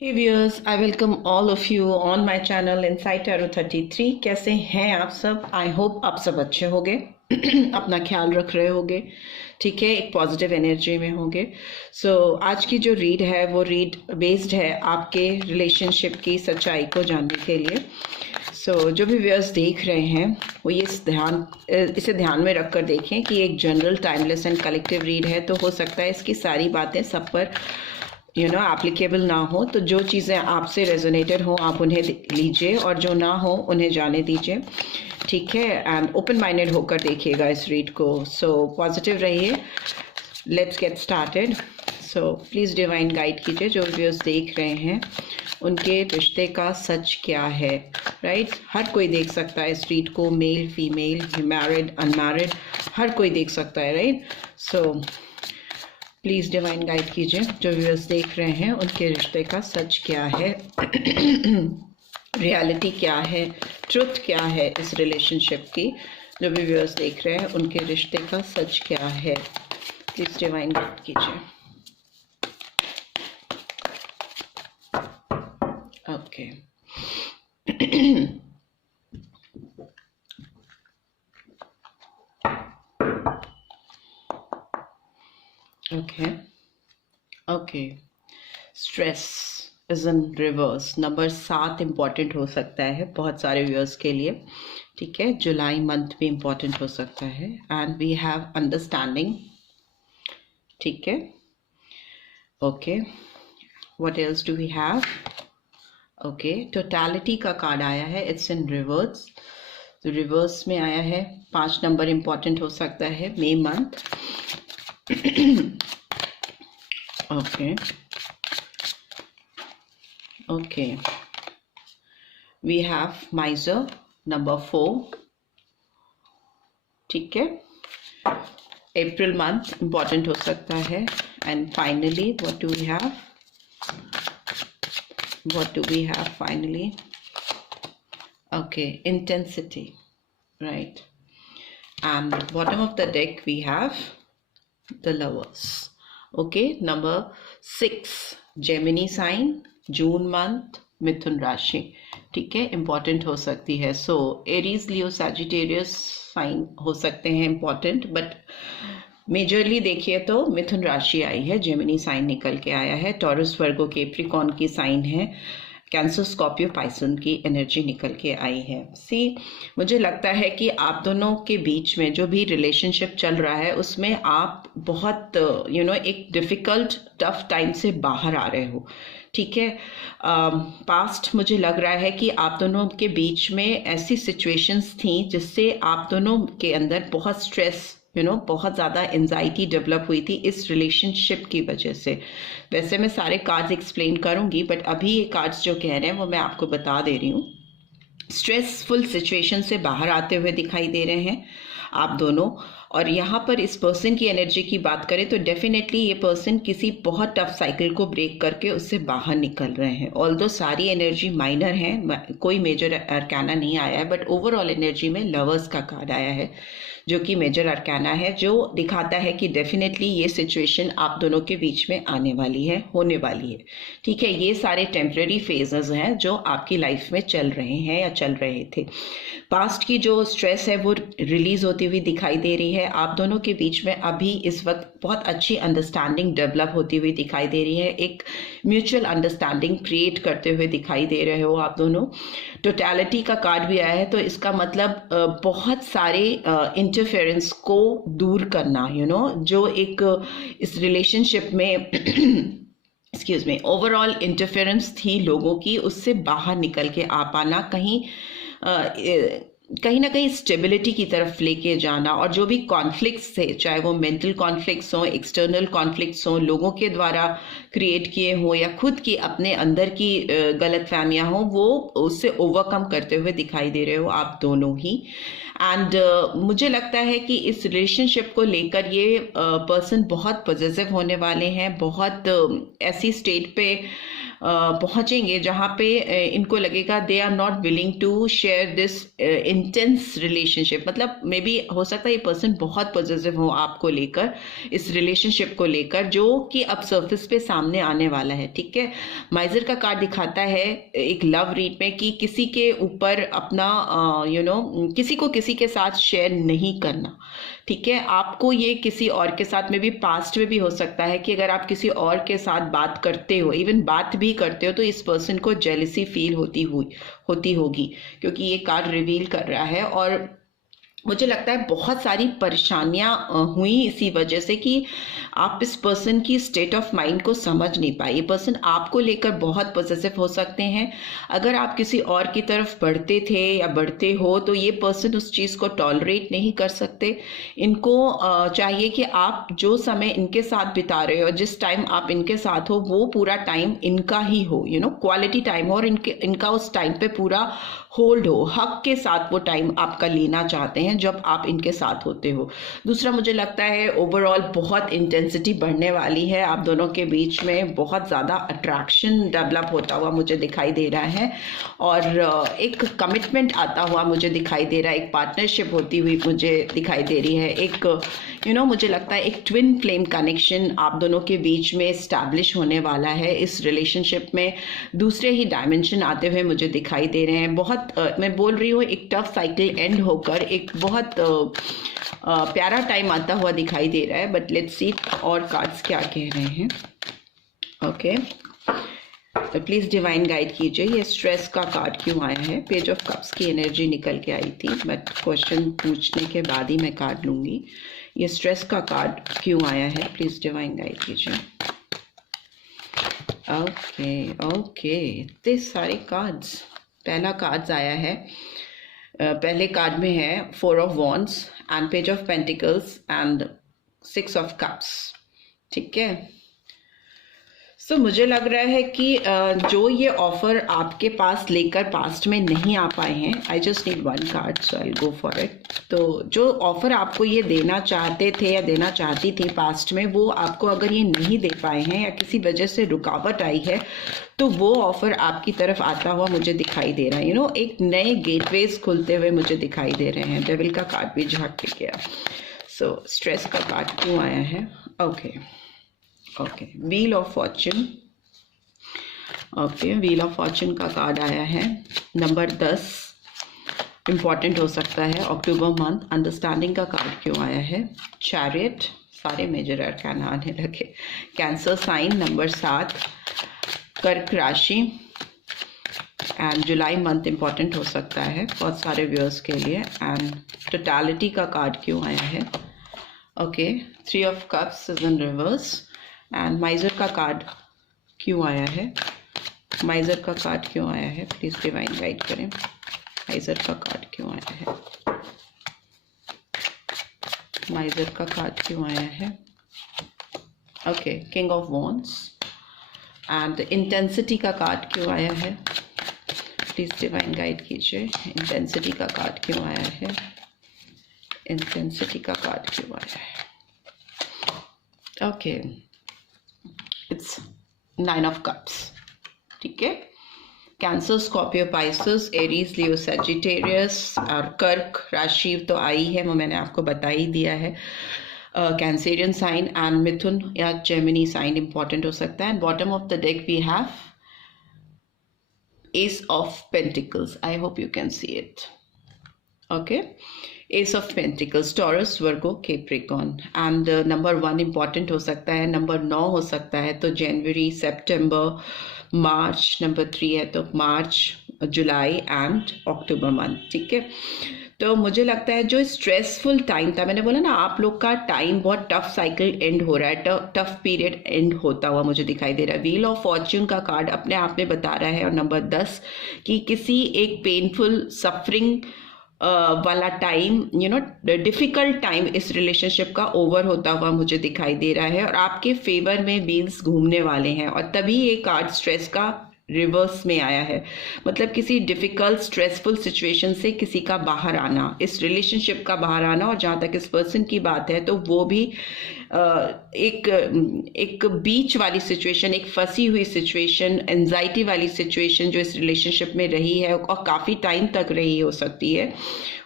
Hey viewers, I welcome all of you on my channel Insight Tarot 33। कैसे हैं आप सब? आई होप आप सब अच्छे होंगे अपना ख्याल रख रहे होंगे, ठीक है, एक पॉजिटिव एनर्जी में होंगे। आज की जो रीड है वो रीड बेस्ड है आपके रिलेशनशिप की सच्चाई को जानने के लिए। जो भी व्यूअर्स देख रहे हैं वो इसे ध्यान में रखकर देखें कि एक general timeless and collective read है, तो हो सकता है इसकी सारी बातें सब पर एप्लीकेबल ना हो। तो जो चीज़ें आपसे रेजोनेटेड हो आप उन्हें लीजिए और जो ना हो उन्हें जाने दीजिए, ठीक है। एंड ओपन माइंडेड होकर देखिएगा इस रीड को। पॉजिटिव रहिए। Let's get started. Please divine guide कीजिए जो व्यूअर्स देख रहे हैं उनके रिश्ते का सच क्या है, राइट। हर कोई देख सकता है इस रीड को, मेल फीमेल, मैरिड अनमैरिड, हर कोई देख सकता है, राइट। प्लीज़ डिवाइन गाइड कीजिए जो व्यूअर्स देख रहे हैं उनके रिश्ते का सच क्या है रियलिटी क्या है, ट्रुथ क्या है इस रिलेशनशिप की। जो भी व्यूअर्स देख रहे हैं उनके रिश्ते का सच क्या है, प्लीज़ डिवाइन गाइड कीजिए। Okay okay stress is in reverse. Number 7 important हो सकता है बहुत सारे व्यूअर्स के लिए, ठीक है। जुलाई मंथ भी इम्पॉर्टेंट हो सकता है। एंड वी हैव अंडरस्टैंडिंग, ठीक है। Okay, what else do we have? Okay, totality का कार्ड आया है, इट्स इन रिवर्स। तो रिवर्स में आया है 5 नंबर इम्पॉर्टेंट हो सकता है मई month. okay we have miser number 4, ठीक है। अप्रैल मंथ इम्पॉर्टेंट हो सकता है। And finally what do we have finally? okay, intensity, right। and bottom of the deck we have the lovers। Okay, number 6 Gemini sign, June month, मिथुन राशि, ठीक है, important हो सकती है। एरीज, लियो, सैजिटेरियस साइन हो सकते हैं इम्पॉर्टेंट, बट मेजरली देखिए तो मिथुन राशि आई है, जेमिनी साइन निकल के आया है, टॉरस, वर्गो, कैप्रिकॉर्न की साइन है, कैंसर, स्कॉर्पियो, पाइसन की एनर्जी निकल के आई है। मुझे लगता है कि आप दोनों के बीच में जो भी रिलेशनशिप चल रहा है उसमें आप बहुत एक डिफ़िकल्ट टफ टाइम से बाहर आ रहे हो, ठीक है। पास्ट मुझे लग रहा है कि आप दोनों के बीच में ऐसी सिचुएशंस थी जिससे आप दोनों के अंदर बहुत स्ट्रेस, बहुत ज़्यादा एंजाइटी डेवलप हुई थी इस रिलेशनशिप की वजह से। वैसे मैं सारे कार्ड्स एक्सप्लेन करूंगी, बट अभी ये कार्ड्स जो कह रहे हैं वो मैं आपको बता दे रही हूँ। स्ट्रेसफुल सिचुएशन से बाहर आते हुए दिखाई दे रहे हैं आप दोनों। और यहाँ पर इस पर्सन की एनर्जी की बात करें तो डेफिनेटली ये पर्सन किसी बहुत टफ साइकिल को ब्रेक करके उससे बाहर निकल रहे हैं। ऑल्दो सारी एनर्जी माइनर है, कोई मेजर अरकाना नहीं आया है, बट ओवरऑल एनर्जी में लवर्स का कार्ड आया है जो कि मेजर अरकाना है, जो दिखाता है कि डेफिनेटली ये सिचुएशन आप दोनों के बीच में आने वाली है, होने वाली है, ठीक है। ये सारे टेम्परेरी फेजेस हैं जो आपकी लाइफ में चल रहे हैं या चल रहे थे। पास्ट की जो स्ट्रेस है वो रिलीज होती हुई दिखाई दे रही है। आप दोनों के बीच में अभी इस वक्त बहुत अच्छी अंडरस्टैंडिंग डेवलप होती हुई दिखाई दे रही है, एक म्यूचुअल अंडरस्टैंडिंग क्रिएट करते हुए दिखाई दे रहे हो आप दोनों। टोटलिटी का कार्ड भी आया है, तो इसका मतलब बहुत सारे इंटरफेरेंस को दूर करना, जो एक इस रिलेशनशिप में एक्सक्यूज मी ओवरऑल इंटरफेरेंस थी लोगों की, उससे बाहर निकल के आ पाना, कहीं ना कहीं स्टेबिलिटी की तरफ लेके जाना। और जो भी कॉन्फ्लिक्ट्स थे, चाहे वो मेंटल कॉन्फ्लिक्ट्स हों, एक्सटर्नल कॉन्फ्लिक्ट्स हों, लोगों के द्वारा क्रिएट किए हों या खुद की अपने अंदर की गलतफहमियां हों, वो उससे ओवरकम करते हुए दिखाई दे रहे हो आप दोनों ही। एंड मुझे लगता है कि इस रिलेशनशिप को लेकर ये पर्सन बहुत पॉजिटिव होने वाले हैं, बहुत ऐसी स्टेट पे पहुंचेंगे जहां पे इनको लगेगा they are not willing to share this intense relationship, मतलब मे बी हो सकता है ये पर्सन बहुत पॉजिटिव हो आपको लेकर, इस रिलेशनशिप को लेकर, जो कि अब सरफेस पे सामने आने वाला है। ठीक है, माइजर का कार्ड दिखाता है एक लव रीड में कि किसी के ऊपर अपना किसी को किसी के साथ शेयर नहीं करना। ठीक है, आपको ये किसी और के साथ में भी, पास्ट में भी हो सकता है कि अगर आप किसी और के साथ बात करते हो, इवन बात भी करते हो, तो इस पर्सन को जेलसी फील होती होगी, क्योंकि ये कार्ड रिवील कर रहा है। और मुझे लगता है बहुत सारी परेशानियां हुई इसी वजह से कि आप इस पर्सन की स्टेट ऑफ माइंड को समझ नहीं पाए। ये पर्सन आपको लेकर बहुत पॉजिटिव हो सकते हैं। अगर आप किसी और की तरफ बढ़ते थे या बढ़ते हो तो ये पर्सन उस चीज़ को टॉलरेट नहीं कर सकते। इनको चाहिए कि आप जो समय इनके साथ बिता रहे हो, जिस टाइम आप इनके साथ हो, वो पूरा टाइम इनका ही हो, क्वालिटी टाइम हो, और इनका उस टाइम पे पूरा होल्ड हो, हक के साथ वो टाइम आपका लेना चाहते हैं जब आप इनके साथ होते हो। दूसरा, मुझे लगता है ओवरऑल बहुत इंटेंसिटी बढ़ने वाली है आप दोनों के बीच में, बहुत ज़्यादा अट्रैक्शन डेवलप होता हुआ मुझे दिखाई दे रहा है, और एक कमिटमेंट आता हुआ मुझे दिखाई दे रहा है, एक पार्टनरशिप होती हुई मुझे दिखाई दे रही है, एक मुझे लगता है एक ट्विन फ्लेम कनेक्शन आप दोनों के बीच में इस्टेब्लिश होने वाला है इस रिलेशनशिप में। दूसरे ही डायमेंशन आते हुए मुझे दिखाई दे रहे हैं। बहुत मैं बोल रही हूँ, एक टफ साइकिल एंड होकर एक बहुत प्यारा टाइम आता हुआ दिखाई दे रहा है। बट लेट्स सी और कार्ड्स क्या कह रहे हैं। ओके, तो प्लीज डिवाइन गाइड कीजिए, ये स्ट्रेस का कार्ड क्यों आया है? पेज ऑफ कप्स की एनर्जी निकल के आई थी, बट क्वेश्चन पूछने के बाद ही मैं कार्ड लूंगी। ये स्ट्रेस का कार्ड क्यों आया है? प्लीज डिवाइन गाइड कीजिए। ओके, इतने सारे कार्ड्स। पहला कार्ड्स आया है, पहले कार्ड में है 4 of wands and page of pentacles and 6 of cups. ठीक है, सो मुझे लग रहा है कि जो ये ऑफर आपके पास लेकर पास्ट में नहीं आ पाए हैं, I just need 1 card, so I go for it. तो जो ऑफर आपको ये देना चाहते थे या देना चाहती थी पास्ट में, वो आपको अगर ये नहीं दे पाए हैं या किसी वजह से रुकावट आई है, तो वो ऑफर आपकी तरफ आता हुआ मुझे दिखाई दे रहा है। एक नए गेटवेज खुलते हुए मुझे दिखाई दे रहे हैं। डेविल का कार्ड भी झांक के गया। सो स्ट्रेस का कार्ड क्यों आया है? Okay, wheel of Fortune. Okay, wheel of Fortune का कार्ड आया है। नंबर 10 इम्पॉर्टेंट हो सकता है अक्टूबर मंथ। अंडरस्टैंडिंग का कार्ड क्यों आया है? चैरियट, सारे मेजर अरकान आने लगे। कैंसर साइन नंबर 7, कर्क राशि, एंड जुलाई मंथ इम्पॉर्टेंट हो सकता है बहुत सारे व्यूअर्स के लिए। एंड टोटलिटी का कार्ड क्यों आया है? Okay, 3 of cups is in reverse. And माइजर का कार्ड क्यों आया है? माइजर का कार्ड क्यों आया है? प्लीज डिवाइन गाइड करें, माइजर का कार्ड क्यों आया है? माइजर का कार्ड क्यों आया है? Okay, king of wands. And intensity का कार्ड क्यों आया है? प्लीज डिवाइन गाइड कीजिए, इंटेंसिटी का कार्ड क्यों आया है? इंटेंसिटी का कार्ड क्यों आया है? Okay, it's 9 of cups. ठीक है, कैंसर, स्कॉर्पियो, पाइसेस, एरीज, लियो, सैजिटेरियस और कर्क राशि तो आई है, वो मैंने आपको बता ही दिया है। कैंसेरियन साइन एंड मिथुन या जेमिनी साइन इंपॉर्टेंट हो सकता है। And bottom of the deck we have ace of pentacles. I hope you can see it. Okay, ace of pentacles, Taurus, Virgo, Capricorn. And number 1 important हो सकता है, number 9 हो सकता है, तो जनवरी, सितंबर, मार्च। नंबर 3 है तो मार्च, जुलाई एंड अक्टूबर मंथ। ठीक है, तो मुझे लगता है जो स्ट्रेसफुल टाइम था, मैंने बोला ना आप लोग का टाइम बहुत टफ साइकिल एंड हो रहा है, टफ पीरियड एंड होता हुआ मुझे दिखाई दे रहा है। व्हील ऑफ फॉर्च्यून का कार्ड अपने आप में बता रहा है, और नंबर 10 कि किसी एक पेनफुल सफरिंग वाला टाइम, डिफिकल्ट टाइम इस रिलेशनशिप का ओवर होता हुआ मुझे दिखाई दे रहा है, और आपके फेवर में व्हील्स घूमने वाले हैं। और तभी ये कार्ड स्ट्रेस का रिवर्स में आया है, मतलब किसी डिफिकल्ट स्ट्रेसफुल सिचुएशन से किसी का बाहर आना, इस रिलेशनशिप का बाहर आना। और जहाँ तक इस पर्सन की बात है तो वो भी एक बीच वाली सिचुएशन, एक फंसी हुई सिचुएशन, एंजाइटी वाली सिचुएशन जो इस रिलेशनशिप में रही है और काफ़ी टाइम तक रही हो सकती है,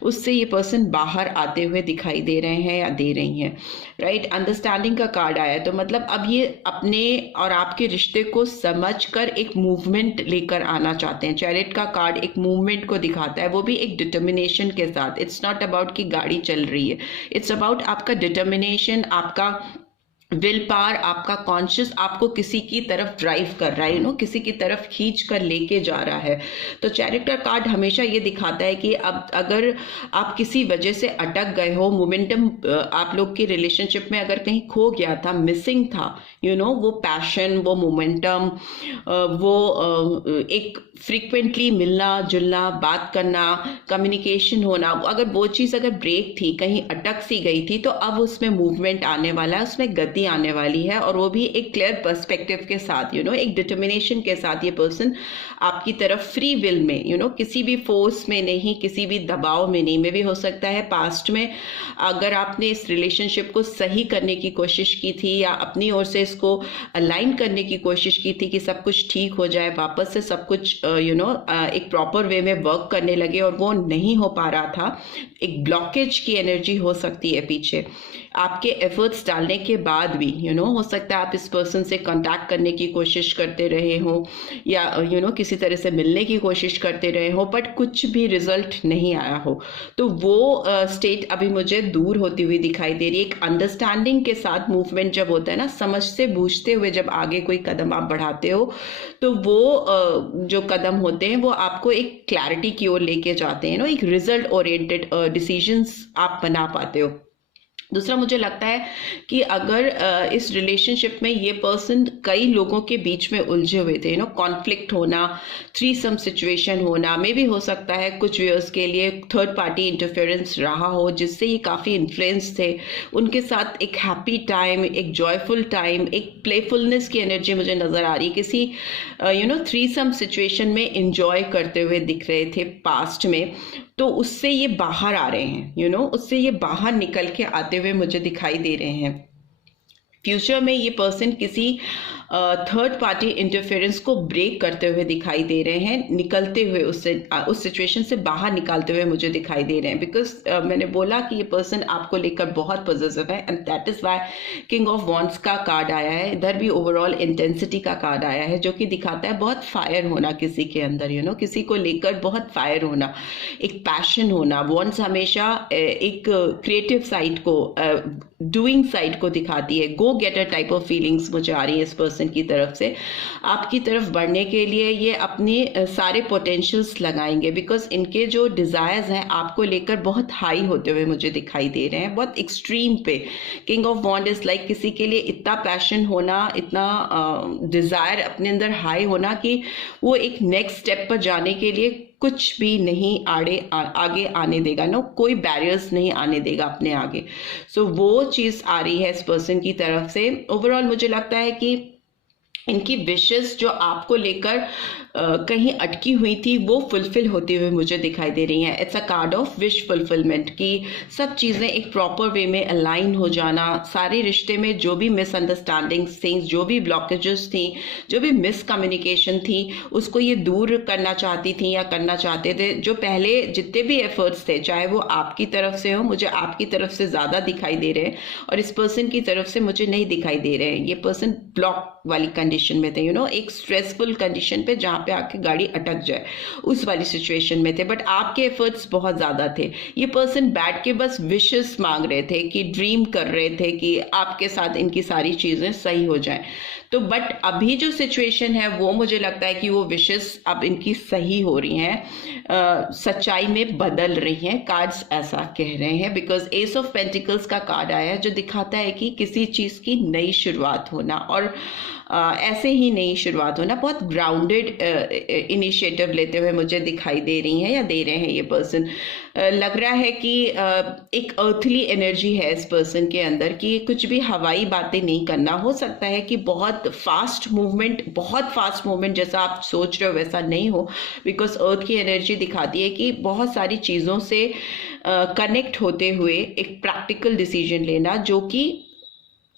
उससे ये पर्सन बाहर आते हुए दिखाई दे रहे हैं या दे रही हैं, राइट। अंडरस्टैंडिंग का कार्ड आया है, तो मतलब अब ये अपने और आपके रिश्ते को समझकर एक मूवमेंट लेकर आना चाहते हैं। चैरियट का कार्ड एक मूवमेंट को दिखाता है, वो भी एक डिटर्मिनेशन के साथ। इट्स नॉट अबाउट कि गाड़ी चल रही है, इट्स अबाउट आपका डिटर्मिनेशन, आपका विल पावर, आपका कॉन्शियस आपको किसी की तरफ ड्राइव कर रहा है, किसी की तरफ खींच कर लेके जा रहा है। तो चैरियट का कार्ड हमेशा ये दिखाता है कि अब अगर आप किसी वजह से अटक गए हो, मोमेंटम आप लोग की रिलेशनशिप में अगर कहीं खो गया था, मिसिंग था, वो पैशन, वो मोमेंटम, वो एक फ्रीक्वेंटली मिलना जुलना, बात करना, कम्युनिकेशन होना, अगर वो चीज़ अगर ब्रेक थी, कहीं अटक सी गई थी, तो अब उसमें मूवमेंट आने वाला है, उसमें गति आने वाली है, और वो भी एक क्लियर पर्सपेक्टिव के साथ, एक डिटर्मिनेशन के साथ। ये पर्सन आपकी तरफ फ्री विल में, किसी भी फोर्स में नहीं, किसी भी दबाव में नहीं। में भी हो सकता है पास्ट में अगर आपने इस रिलेशनशिप को सही करने की कोशिश की थी या अपनी ओर से इसको अलाइन करने की कोशिश की थी कि सब कुछ ठीक हो जाए, वापस से सब कुछ एक प्रॉपर वे में वर्क करने लगे, और वो नहीं हो पा रहा था। एक ब्लॉकेज की एनर्जी हो सकती है पीछे। आपके एफर्ट्स डालने के बाद भी हो सकता है आप इस पर्सन से कांटेक्ट करने की कोशिश करते रहे हो, या किसी तरह से मिलने की कोशिश करते रहे हो, बट कुछ भी रिजल्ट नहीं आया हो। तो वो स्टेट अभी मुझे दूर होती हुई दिखाई दे रही है। एक अंडरस्टैंडिंग के साथ मूवमेंट जब होता है ना, समझ से बूझते हुए जब आगे कोई कदम आप बढ़ाते हो, तो वो जो कदम होते हैं वो आपको एक क्लैरिटी की ओर लेके जाते हैं, एक रिजल्ट ओरिएंटेड डिसीजंस आप बना पाते हो। दूसरा मुझे लगता है कि अगर इस रिलेशनशिप में ये पर्सन कई लोगों के बीच में उलझे हुए थे, कॉन्फ्लिक्ट होना, थ्रीसम सिचुएशन होना, मे भी हो सकता है कुछ व्यूअर्स के लिए थर्ड पार्टी इंटरफेरेंस रहा हो, जिससे ये काफ़ी इन्फ्लुएंस थे। उनके साथ एक हैप्पी टाइम, एक जॉयफुल टाइम, एक प्लेफुलनेस की एनर्जी मुझे नज़र आ रही है। किसी थ्रीसम सिचुएशन में इंजॉय करते हुए दिख रहे थे पास्ट में, तो उससे ये बाहर आ रहे हैं, उससे ये बाहर निकल के आते हुए मुझे दिखाई दे रहे हैं। फ्यूचर में ये पर्सन किसी थर्ड पार्टी इंटरफेरेंस को ब्रेक करते हुए दिखाई दे रहे हैं, निकलते हुए उस सिचुएशन से बाहर निकालते हुए मुझे दिखाई दे रहे हैं। बिकॉज मैंने बोला कि ये पर्सन आपको लेकर बहुत पॉजिटिव है, and that is why king of wands का कार्ड आया है। इधर भी ओवरऑल इंटेंसिटी का कार्ड आया है, जो कि दिखाता है बहुत फायर होना किसी के अंदर, किसी को लेकर बहुत फायर होना, एक पैशन होना। वॉन्ड्स हमेशा एक क्रिएटिव साइड को, डूइंग साइड को दिखाती है। गो गेटर टाइप ऑफ फीलिंग्स मुझे आ रही है इस पर्सन की तरफ से। आपकी तरफ बढ़ने के लिए ये अपने सारे पोटेंशियल्स लगाएंगे, बिकॉज इनके जो डिजायर्स हैं आपको लेकर बहुत हाई होते हुए मुझे दिखाई दे रहे हैं, बहुत एक्सट्रीम पे। King of wand is like किसी के लिए इतना पैशन होना, इतना डिजायर अपने अंदर हाई होना कि वो एक नेक्स्ट स्टेप पर जाने के लिए कुछ भी नहीं आगे आने देगा, कोई बैरियर्स नहीं आने देगा अपने आगे। सो वो चीज़ आ रही है इस पर्सन की तरफ से। ओवरऑल मुझे लगता है कि इनकी विशेस जो आपको लेकर कहीं अटकी हुई थी वो फुलफिल होती हुए मुझे दिखाई दे रही हैं। It's a card of wish fulfilment, की सब चीज़ें एक प्रॉपर वे में अलाइन हो जाना, सारे रिश्ते में जो भी मिसअंडरस्टैंडिंग्स थी, जो भी ब्लॉकेजेस थी, जो भी मिसकम्युनिकेशन थी, उसको ये दूर करना चाहती थी या करना चाहते थे। जो पहले जितने भी एफर्ट्स थे, चाहे वो आपकी तरफ से हो, मुझे आपकी तरफ से ज़्यादा दिखाई दे रहे हैं, और इस पर्सन की तरफ से मुझे नहीं दिखाई दे रहे हैं। ये पर्सन ब्लॉक वाली कंडीशन में थे, एक स्ट्रेसफुल कंडीशन पे जहाँ पे आके गाड़ी अटक जाए, उस वाली सिचुएशन में थे। बट आपके एफर्ट्स बहुत ज़्यादा थे। ये पर्सन बैठ के बस विशेस मांग रहे थे, कि ड्रीम कर रहे थे कि आपके साथ इनकी सारी चीज़ें सही हो जाएं। तो बट अभी जो सिचुएशन है वो मुझे लगता है कि वो विशेस अब इनकी सही हो रही हैं, सच्चाई में बदल रही हैं। कार्ड्स ऐसा कह रहे हैं, बिकॉज एस ऑफ पेंटिकल्स का कार्ड आया है, जो दिखाता है कि किसी चीज़ की नई शुरुआत होना, और ऐसे ही नई शुरुआत होना, बहुत ग्राउंडेड इनिशिएटिव लेते हुए मुझे दिखाई दे रही हैं या दे रहे हैं ये पर्सन। लग रहा है कि एक अर्थली एनर्जी है इस पर्सन के अंदर, कि कुछ भी हवाई बातें नहीं करना। हो सकता है कि बहुत फास्ट मूवमेंट जैसा आप सोच रहे हो वैसा नहीं हो, बिकॉज अर्थ की एनर्जी दिखाती है कि बहुत सारी चीज़ों से कनेक्ट होते हुए एक प्रैक्टिकल डिसीजन लेना, जो कि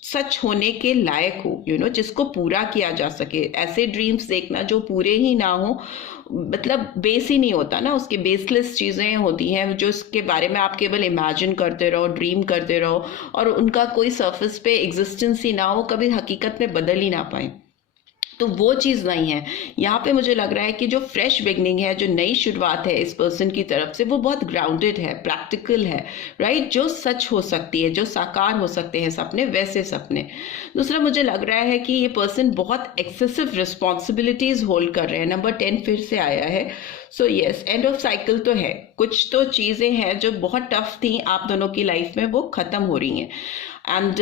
सच होने के लायक हो, जिसको पूरा किया जा सके। ऐसे ड्रीम्स देखना जो पूरे ही ना हो, मतलब बेस ही नहीं होता ना, उसकी बेसलेस चीज़ें होती हैं जो उसके बारे में आप केवल इमेजिन करते रहो, ड्रीम करते रहो, और उनका कोई सरफेस पे एग्जिस्टेंस ही ना हो, कभी हकीकत में बदल ही ना पाए। तो वो चीज़ नहीं है यहाँ पे। मुझे लग रहा है कि जो फ्रेश बिगनिंग है, जो नई शुरुआत है इस पर्सन की तरफ से, वो बहुत ग्राउंडेड है, प्रैक्टिकल है, राइट, जो सच हो सकती है, जो साकार हो सकते हैं सपने, वैसे सपने। दूसरा मुझे लग रहा है कि ये पर्सन बहुत एक्सेसिव रिस्पॉन्सिबिलिटीज होल्ड कर रहे हैं। नंबर 10 फिर से आया है। So yes, end of cycle तो है, कुछ तो चीज़ें हैं जो बहुत टफ थी आप दोनों की लाइफ में, वो खत्म हो रही हैं। And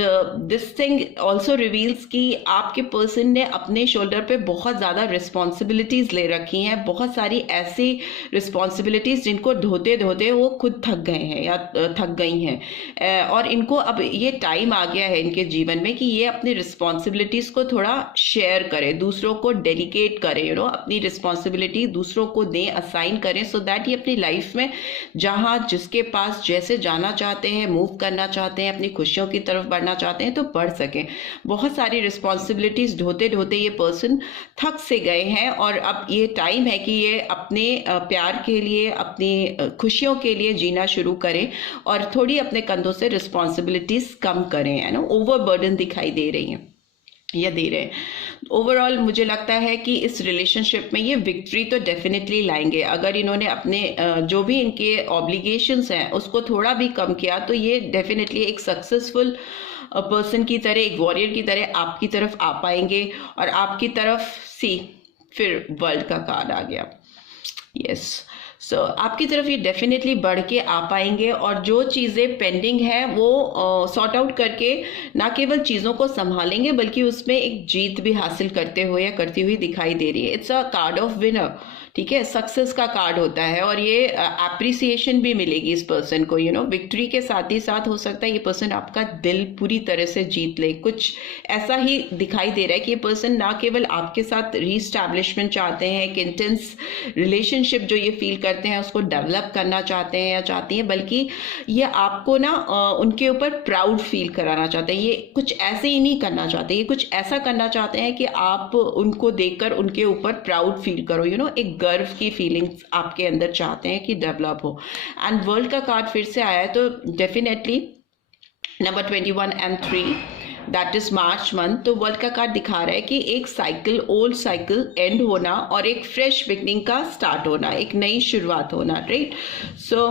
this thing also reveals कि आपके पर्सन ने अपने शोल्डर पे बहुत ज़्यादा रिस्पॉन्सिबिलिटीज़ ले रखी हैं, बहुत सारी ऐसी रिस्पॉन्सिबिलिटीज़ जिनको धोते धोते वो खुद थक गए हैं या थक गई हैं, और इनको अब ये टाइम आ गया है इनके जीवन में कि ये अपनी रिस्पॉन्सिबिलिटीज़ को थोड़ा शेयर करें, दूसरों को डेलीकेट करें, अपनी रिस्पॉन्सिबिलिटी दूसरों को दें, असाइन करें, सो दैट ये अपनी लाइफ में जहाँ जिसके पास जैसे जाना चाहते हैं, मूव करना चाहते हैं, अपनी खुशियों की तरफ बढ़ना चाहते हैं, तो बढ़ सकें। बहुत सारी रिस्पॉन्सिबिलिटीज ढोते ढोते ये पर्सन थक से गए हैं, और अब ये टाइम है कि ये अपने प्यार के लिए, अपनी खुशियों के लिए जीना शुरू करें, और थोड़ी अपने कंधों से रिस्पॉन्सिबिलिटीज कम करें, है ना। ओवरबर्डन दिखाई दे रही हैं या दे रहे हैं। ओवरऑल मुझे लगता है कि इस रिलेशनशिप में ये विक्ट्री तो डेफिनेटली लाएंगे। अगर इन्होंने अपने जो भी इनके ऑब्लिगेशंस हैं उसको थोड़ा भी कम किया, तो ये डेफिनेटली एक सक्सेसफुल पर्सन की तरह, एक वॉरियर की तरह आपकी तरफ आ पाएंगे। और आपकी तरफ फिर वर्ल्ड का कार्ड आ गया। यस, सो आपकी तरफ ये डेफिनेटली बढ़ के आ पाएंगे, और जो चीज़ें पेंडिंग है वो सॉर्ट आउट करके ना केवल चीज़ों को संभालेंगे, बल्कि उसमें एक जीत भी हासिल करते हुए या करती हुई दिखाई दे रही है। It's a card of winner, ठीक है, सक्सेस का कार्ड होता है, और ये अप्रिसिएशन भी मिलेगी इस पर्सन को, विक्ट्री के साथ ही साथ हो सकता है ये पर्सन आपका दिल पूरी तरह से जीत ले। कुछ ऐसा ही दिखाई दे रहा है कि ये पर्सन ना केवल आपके साथ रीस्टैब्लिशमेंट चाहते हैं, एक इंटेंस रिलेशनशिप जो ये फील करते हैं उसको डेवलप करना चाहते हैं या चाहती हैं, बल्कि ये आपको ना उनके ऊपर प्राउड फील कराना चाहते हैं। ये कुछ ऐसे ही नहीं करना चाहते, ये कुछ ऐसा करना चाहते हैं कि आप उनको देखकर उनके ऊपर प्राउड फील करो, एक गर्व की फीलिंग्स आपके अंदर चाहते हैं कि डेवलप हो। एंड वर्ल्ड का कार्ड फिर से आया है, तो definitely number 21 and 3, that is March month. तो वर्ल्ड का कार्ड दिखा रहा है कि एक साइकिल, ओल्ड साइकिल एंड होना और एक फ्रेश बिगनिंग का स्टार्ट होना, एक नई शुरुआत होना, राइट। सो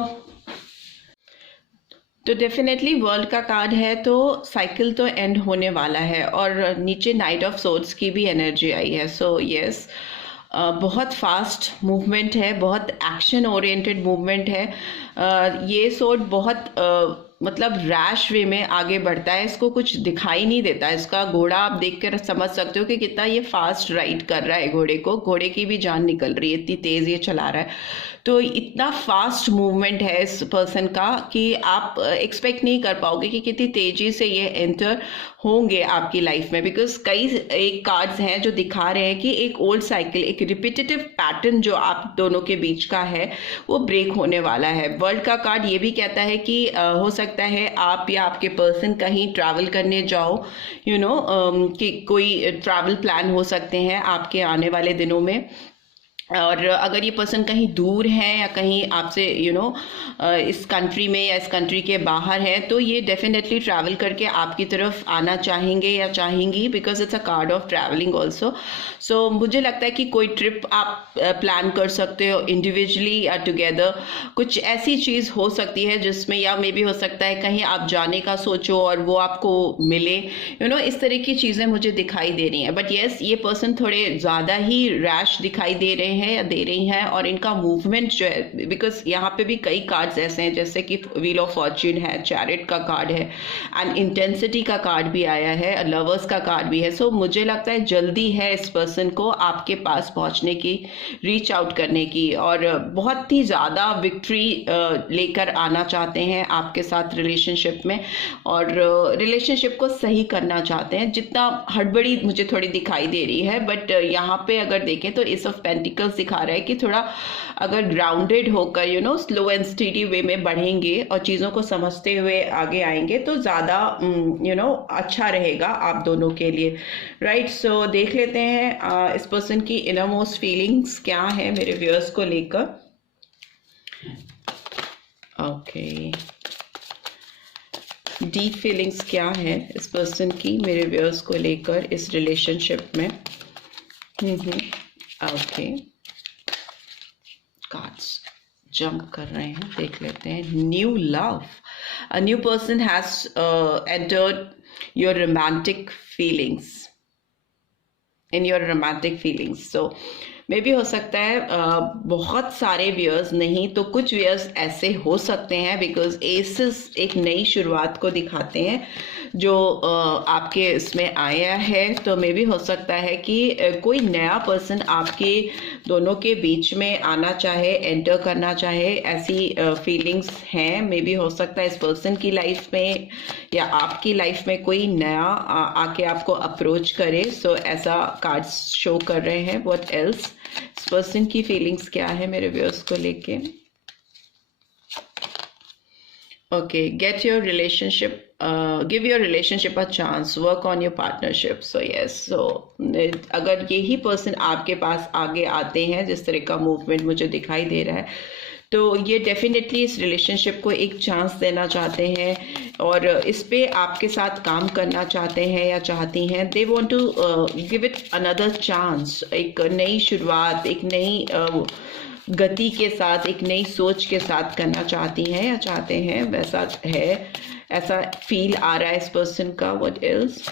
तो डेफिनेटली वर्ल्ड का कार्ड है, तो साइकिल तो एंड होने वाला है, और नीचे नाइट ऑफ सोर्ड्स की भी एनर्जी आई है। सो यस, बहुत फास्ट मूवमेंट है, बहुत एक्शन ओरिएंटेड मूवमेंट है। ये सोर्ड बहुत मतलब रैश वे में आगे बढ़ता है, इसको कुछ दिखाई नहीं देता। इसका घोड़ा आप देखकर समझ सकते हो कि कितना ये फास्ट राइड कर रहा है घोड़े को, घोड़े की भी जान निकल रही है, इतनी तेज ये चला रहा है। तो इतना फास्ट मूवमेंट है इस पर्सन का कि आप एक्सपेक्ट नहीं कर पाओगे कि कितनी तेजी से ये एंटर होंगे आपकी लाइफ में, बिकॉज कई एक कार्ड्स हैं जो दिखा रहे हैं कि एक ओल्ड साइकिल, एक रिपीटेटिव पैटर्न जो आप दोनों के बीच का है वो ब्रेक होने वाला है। वर्ल्ड का कार्ड ये भी कहता है कि हो सकता है आप या आपके पर्सन कहीं ट्रैवल करने जाओ, कि कोई ट्रैवल प्लान हो सकते हैं आपके आने वाले दिनों में। और अगर ये पर्सन कहीं दूर है या कहीं आपसे इस कंट्री में या इस कंट्री के बाहर है, तो ये डेफिनेटली ट्रैवल करके आपकी तरफ आना चाहेंगे या चाहेंगी, because it's a card of travelling also. सो मुझे लगता है कि कोई ट्रिप आप प्लान कर सकते हो इंडिविजुअली या टुगेदर। कुछ ऐसी चीज़ हो सकती है जिसमें, या मे भी हो सकता है कहीं आप जाने का सोचो और वो आपको मिले, इस तरह की चीज़ें मुझे दिखाई दे रही हैं। बट येस, ये पर्सन थोड़े ज़्यादा ही रैश दिखाई दे रहे हैं या दे रही हैं, और इनका मूवमेंट जो है, बिकॉज यहाँ पे भी कई कार्ड्स ऐसे हैं जैसे कि व्हील ऑफ फॉर्च्यून है, चैरिट का कार्ड है, एंड इंटेंसिटी का कार्ड भी आया है, लवर्स का कार्ड भी है। सो मुझे लगता है जल्दी है इस पर्सन को आपके पास पहुंचने की, रीच आउट करने की, और बहुत ही ज़्यादा विक्ट्री लेकर आना चाहते हैं आपके साथ रिलेशनशिप में, और रिलेशनशिप को सही करना चाहते हैं। जितना हड़बड़ी मुझे थोड़ी दिखाई दे रही है, बट यहाँ पे अगर देखें तो एस ऑफ पेंटिकल्स यूनिवर्स दिखा रहा है कि थोड़ा अगर ग्राउंडेड होकर स्लो एंड स्टेडी वे में बढ़ेंगे और चीज़ों को समझते हुए आगे आएंगे तो ज़्यादा अच्छा रहेगा आप दोनों के लिए, राइट। सो देख लेते हैं इस पर्सन की इनर मोस्ट फीलिंग्स क्या है मेरे व्यूअर्स को लेकर। ओके, डीप फीलिंग्स क्या है इस पर्सन की मेरे व्यूअर्स को लेकर इस रिलेशनशिप में। ओके, कार्ड्स जंप कर रहे हैं, देख लेते हैं। New love, a new person has entered your romantic feelings, in your romantic feelings. So maybe हो सकता है बहुत सारे व्यूअर्स नहीं तो कुछ व्यूअर्स ऐसे हो सकते हैं, बिकॉज एसेस एक नई शुरुआत को दिखाते हैं जो आपके इसमें आया है। तो मे भी हो सकता है कि कोई नया पर्सन आपके दोनों के बीच में आना चाहे, एंटर करना चाहे, ऐसी फीलिंग्स हैं। मे भी हो सकता है इस पर्सन की लाइफ में या आपकी लाइफ में कोई नया आके आपको अप्रोच करे। सो ऐसा कार्ड्स शो कर रहे हैं। व्हाट एल्स, इस पर्सन की फीलिंग्स क्या है मेरे व्यूअर्स को लेके। Okay, get your relationship, give your relationship a chance, work on your partnership. So yes, so अगर यही पर्सन आपके पास आगे आते हैं, जिस तरह का मूवमेंट मुझे दिखाई दे रहा है, तो ये डेफिनेटली इस रिलेशनशिप को एक चांस देना चाहते हैं और इस पे आपके साथ काम करना चाहते हैं या चाहती हैं। They want to give it another chance, एक नई शुरुआत, एक नई गति के साथ, एक नई सोच के साथ करना चाहती हैं या चाहते हैं, वैसा है, ऐसा फील आ रहा है इस पर्सन का। What else,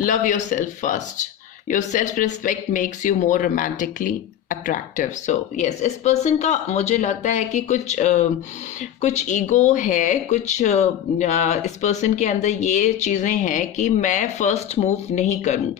love yourself first, your self respect makes you more romantically attractive. So yes, इस पर्सन का मुझे लगता है कि कुछ ईगो है, कुछ इस पर्सन के अंदर ये चीज़ें हैं कि मैं फर्स्ट मूव नहीं करूं।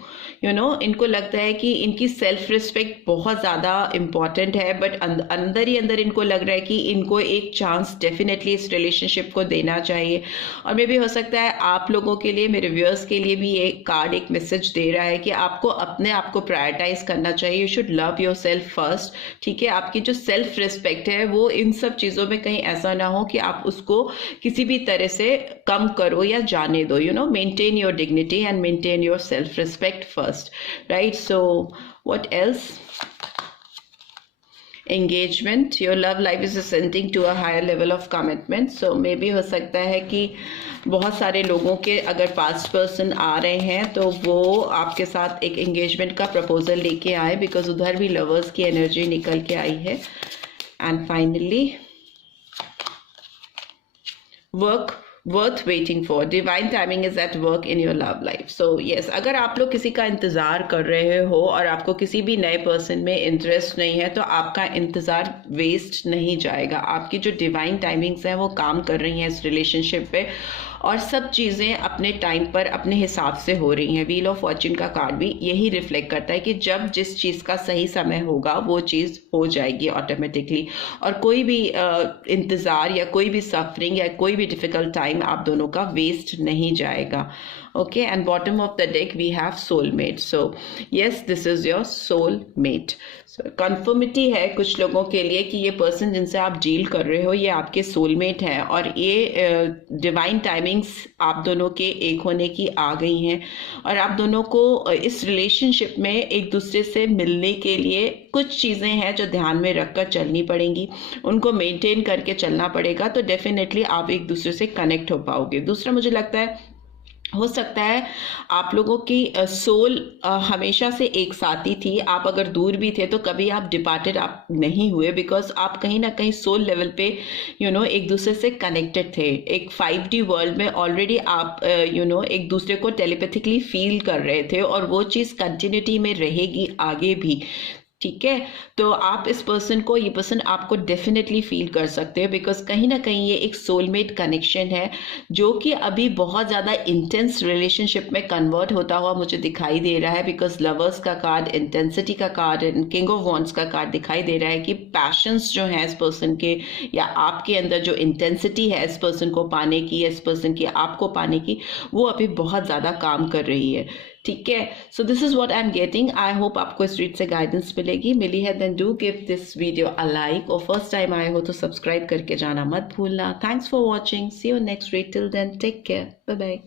इनको लगता है कि इनकी सेल्फ रिस्पेक्ट बहुत ज़्यादा इम्पॉर्टेंट है, बट अंदर ही अंदर इनको लग रहा है कि इनको एक चांस डेफिनेटली इस रिलेशनशिप को देना चाहिए। और मे भी हो सकता है आप लोगों के लिए, मेरे व्यूअर्स के लिए भी ये कार्ड एक मैसेज दे रहा है कि आपको अपने आप को प्रायोरिटाइज करना चाहिए। You should love your self first, ठीक है। आपकी जो सेल्फ रिस्पेक्ट है वो इन सब चीज़ों में कहीं ऐसा ना हो कि आप उसको किसी भी तरह से कम करो या जाने दो। Maintain your dignity and maintain your self respect first, right. So what else, engagement, your love life is ascending to a higher level of commitment. So maybe हो सकता है कि बहुत सारे लोगों के अगर पास्ट पर्सन आ रहे हैं तो वो आपके साथ एक एंगेजमेंट का प्रपोजल लेके आए, बिकॉज उधर भी लवर्स की एनर्जी निकल के आई है। And finally work worth waiting for, divine timing is at work in your love life. So yes, अगर आप लोग किसी का इंतज़ार कर रहे हो और आपको किसी भी नए पर्सन में इंटरेस्ट नहीं है तो आपका इंतज़ार वेस्ट नहीं जाएगा। आपकी जो डिवाइन टाइमिंग्स हैं वो काम कर रही हैं इस रिलेशनशिप पे और सब चीज़ें अपने टाइम पर अपने हिसाब से हो रही हैं। व्हील ऑफ फॉर्च्यून का कार्ड भी यही रिफ्लेक्ट करता है कि जब जिस चीज़ का सही समय होगा वो चीज़ हो जाएगी ऑटोमेटिकली, और कोई भी इंतज़ार या कोई भी सफरिंग या कोई भी डिफ़िकल्ट टाइम आप दोनों का वेस्ट नहीं जाएगा। Okay, and bottom of the deck we have soulmate. So yes, this is your soulmate. Conformity है कुछ लोगों के लिए कि ये पर्सन जिनसे आप डील कर रहे हो ये आपके सोलमेट हैं और ये डिवाइन टाइमिंग्स आप दोनों के एक होने की आ गई हैं और आप दोनों को इस रिलेशनशिप में एक दूसरे से मिलने के लिए कुछ चीज़ें हैं जो ध्यान में रखकर चलनी पड़ेंगी, उनको मेंटेन करके चलना पड़ेगा, तो डेफिनेटली आप एक दूसरे से कनेक्ट हो पाओगे। दूसरा मुझे लगता है हो सकता है आप लोगों की सोल हमेशा से एक साथ ही थी। आप अगर दूर भी थे तो कभी आप डिपार्टेड आप नहीं हुए, बिकॉज आप कहीं ना कहीं सोल लेवल पे एक दूसरे से कनेक्टेड थे। एक 5D वर्ल्ड में ऑलरेडी आप एक दूसरे को टेलीपैथिकली फील कर रहे थे और वो चीज़ कंटिन्यूटी में रहेगी आगे भी, ठीक है। तो आप इस पर्सन को, ये पर्सन आपको डेफिनेटली फील कर सकते हैं, बिकॉज कहीं ना कहीं ये एक सोलमेट कनेक्शन है जो कि अभी बहुत ज़्यादा इंटेंस रिलेशनशिप में कन्वर्ट होता हुआ मुझे दिखाई दे रहा है। बिकॉज लवर्स का कार्ड, इंटेंसिटी का card and king of wands का कार्ड दिखाई दे रहा है कि पैशंस जो हैं इस पर्सन के या आपके अंदर जो इंटेंसिटी है इस पर्सन को पाने की, इस पर्सन की आपको पाने की, वो अभी बहुत ज़्यादा काम कर रही है, ठीक है. So this is what I am getting. I hope आपको इस रीड से गाइडेंस मिली है. Then do give this video a like, और फर्स्ट टाइम आए हो तो सब्सक्राइब करके जाना मत भूलना. Thanks for watching. See you next read. Till then take care. Bye bye.